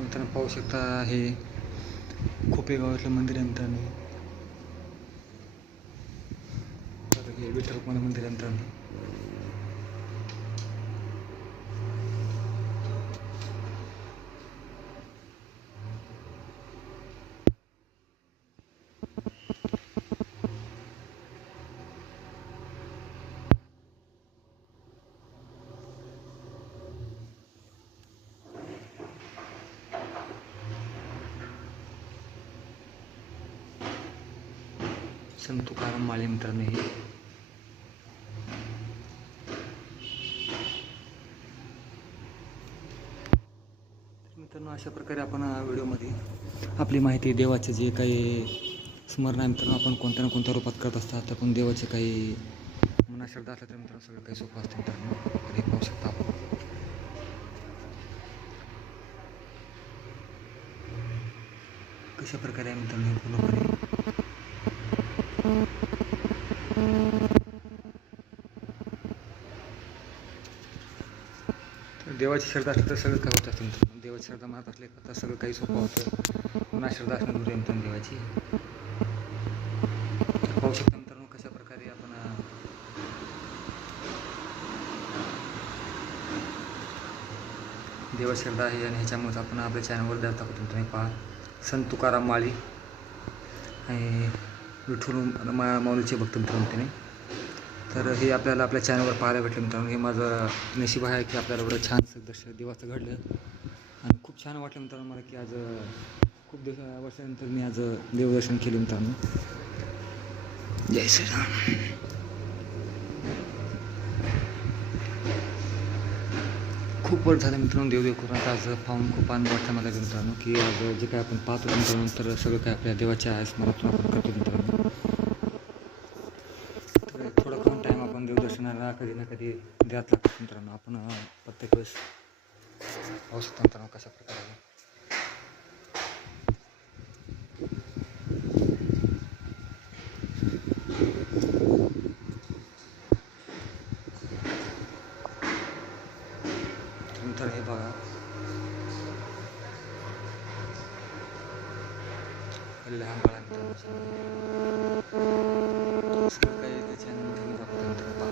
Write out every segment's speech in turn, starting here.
मित्रांनो पाहू शकता हे खोपे गावातलं मंदिर आहे मित्रांनो. तर हे विठ्ठल रुक्मिणी मंदिर आहे मित्रांनो. संत तुकाराम माळी मित्रांनो हे. मित्रांनो अशा प्रकारे आपण व्हिडिओमध्ये आपली माहिती देवाचे जे काही स्मरण आहे मित्रांनो आपण कोणत्या ना कोणत्या रूपात करत असतात. तर पण देवाचे काही मनात श्रद्धा असल्या तर मित्रांनो सगळं काही सोपं असतं मित्रांनो. तर हे पाहू शकता आपण कशा प्रकारे आहे मित्रांनो पूर्णपणे. तर देवाची श्रद्धा असली तर सगळं काय होत असतं मित्रांनो. देवाची श्रद्धा मनात असले तर सगळं काही सोपं होतं. मनात श्रद्धा असणं जरुरी आहे मित्रांनो देवाची. पाहू शकता मित्रांनो कशा प्रकारे आपण देवा श्रद्धा आहे आणि ह्याच्यामुळेच आपण आपल्या चॅनलवर द्यायला टाकतो. तुम्ही पहा संत तुकाराम माळी आणि विठ्ठल माऊलीचे भक्त मित्रांनो त्याने. तर हे आपल्याला आपल्या चॅनलवर पाहायला भेटलं मित्रांनो. हे माझं नशीब आहे की आपल्याला एवढं छानसं दर्शन देवाचं घडलं आणि खूप छान वाटलं मित्रांनो मला की आज खूप वर्षानंतर मी आज देवदर्शन केलं मित्रांनो. जय श्रीराम. खूप वर्ष झालं मित्रांनो देवदेव करून आता आज पाहून खूप आनंद वाटतं मला मित्रांनो की आज जे काय आपण पाहतो मित्रांनो तर सगळं काय आपल्या देवाच्या स्मरणातून आपण करतो मित्रांनो. तर थोडा कमी टाईम आपण देवदर्शनाला कधी ना कधी द्यायला लागतो मित्रांनो. आपण प्रत्येक वेळेस पाहू शकतो मित्रांनो कशा प्रकारे नंतर हे बघा लहान बाळांचं सगळं काही त्याच्यामध्ये मी दाखवतो मित्रांनो पहा.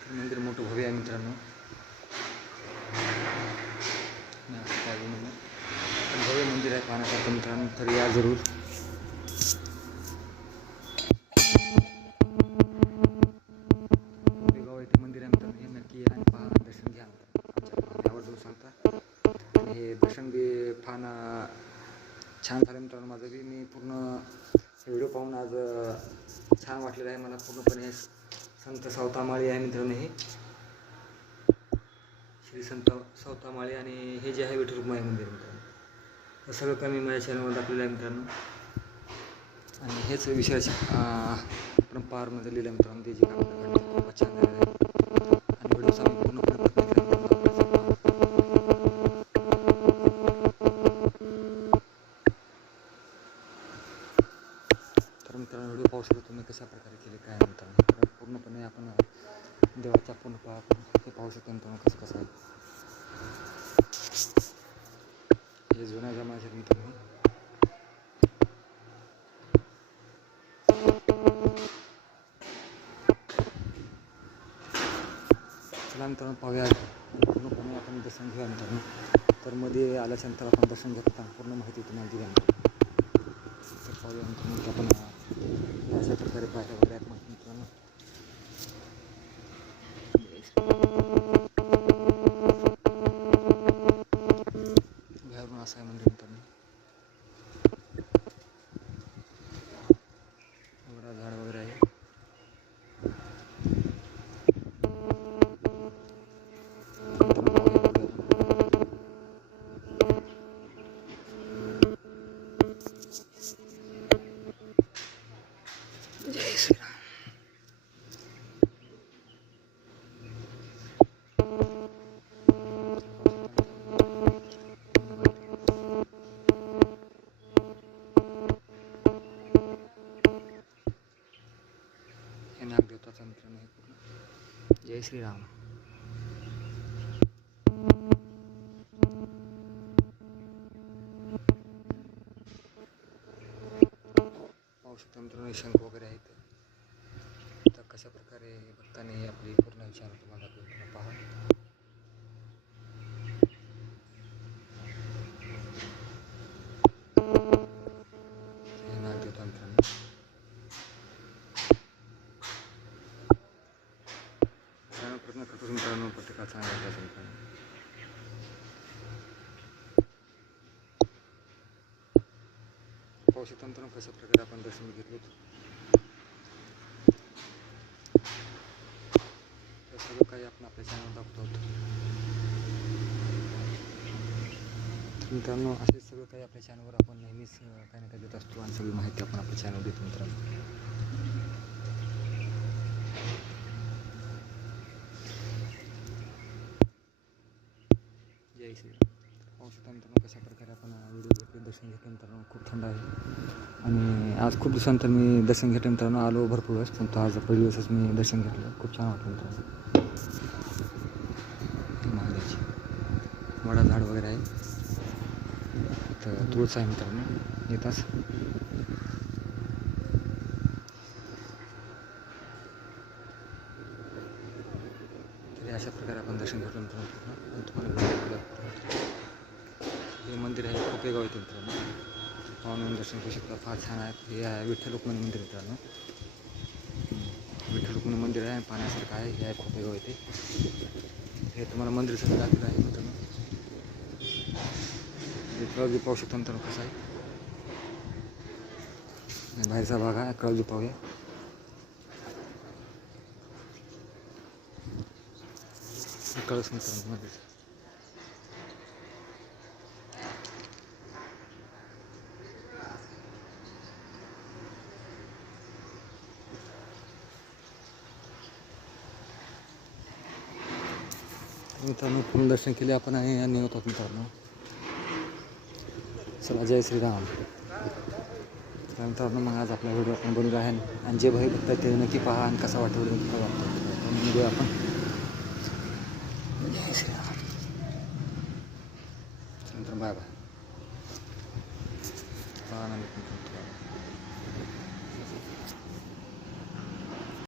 तर मंदिर मोठं भव्य आहे मित्रांनो. भव्य मंदिर आहे पाहण्यासारखं मित्रांनो. तर या जरूर. मंदिर आहे मित्रांनो हे नक्की आणि पहा दर्शन घ्या आमच्या आवर्जून सांगता. आणि हे दर्शन बी फार छान झालं मित्रांनो. माझं बी मी पूर्ण व्हिडिओ पाहून आज छान वाटलेलं आहे मला पूर्णपणे. हे संत सावतामाळी आहे मित्रांनो हे श्री संत सावतामाळी आणि हे जे आहे विठ्ठल रुक्मिणी मंदिर मित्रांनो. हे सगळं कमी माझ्या चॅनलवर दाखवलेलं आहे मित्रांनो. आणि हेच विषयाचे आपण पारमध्ये लिहिलं मित्रांनो. ते जे काय खूप छान झालेलं आहे आणि व्हिडिओचा मी पूर्णपणे प्रयत्न केला मित्रांनो. तर मित्रांनो व्हिडिओ पाहू शकतो तुम्ही कशा प्रकारे केले काय मित्रांनो. पूर्णपणे आपण देवाचा पूर्ण हे पाहू शकतो मित्रांनो कसं कसं आहे. हे जुन्या जमान्याचे मित्रांनो. चला मित्रांनो पाहूया पूर्णपणे आपण दर्शन घेऊया मित्रांनो. तर मध्ये आल्याच्यानंतर आपण दर्शन घेत असताना पूर्ण माहिती तुम्हाला दिली मित्रांनो. तर पाहूया मित्रांनो की आपण अशा प्रकारे पाहायला वगैरे आहेत मित्रांनो. बाहेरून असं आहे मंदिर मित्रांनो. एवढा झाड वगैरे आहे. जय श्रीराम. भक्ताचा मित्रांनो हे पूर्ण. जय श्रीराम. पाहू शकता मित्रांनो शंख वगैरे आहेत. तर कशा प्रकारे भक्ताने आपली पूर्ण विचार तुम्हाला दाखवून पहा. हे नागदेवता मित्रांनो. प्रयत्न करतो मित्रांनो प्रत्येकाचा मित्रांनो. पाहू शकता मित्रांनो कशा प्रकारे आपण दर्शन घेतलो. तर सगळं काही आपण आपल्या चॅनलवर दाखवतो. मित्रांनो असे सगळं काही आपल्या चॅनलवर आपण नेहमीच काही ना काही देत असतो आणि सगळी माहिती आपण आपल्या चॅनलवर देतो मित्रांनो. जय श्रीराम. पाहू शकता मित्रांनो कशा प्रकारे आपण व्हिडिओ घेतले दर्शन घेतलं मित्रांनो. खूप थंड आहे आणि आज खूप दिवसानंतर मी दर्शन घेतलं मित्रांनो. आलो भरपूर वेळेस पण आज पहिल्या दिवसच मी दर्शन घेतलं. खूप छान वाटलं मित्रांनो. महादेवाची वडा झाड वगैरे आहे. इथं तुळस आहे मित्रांनो येताच. तरी अशा प्रकारे आपण दर्शन घेतलं मित्रांनो. तुम्हाला हे मंदिर आहे खोपेगाव येते मित्रांनो. पाहून दर्शन करू शकता. फार छान आहे. हे आहे विठ्ठल रुक्मिणी मंदिर मित्रांनो. विठ्ठल रुक्मिणी मंदिर आहे पाहण्यासारखं आहे. हे आहे खोपेगाव येते. हे तुम्हाला मंदिर सगळं दाखवलं आहे मित्रांनो. कळजू पाहू शकता मित्रांनो कसं आहे. बाहेरचा भाग आहे. कळजू पाहूया. कळस मित्रांनो मंदिर. मित्रांनो पूर्ण दर्शन केले आपण आणि निघत आहोत मित्रांनो. चला जय श्रीराम. मित्रांनो मग आज आपला व्हिडिओ आपण बनवला आहे आणि जे भाई बघताय ते नक्की पहा आणि कसा वाटतो निघूया आपण. जय श्रीराम. नंतर बाय बाय.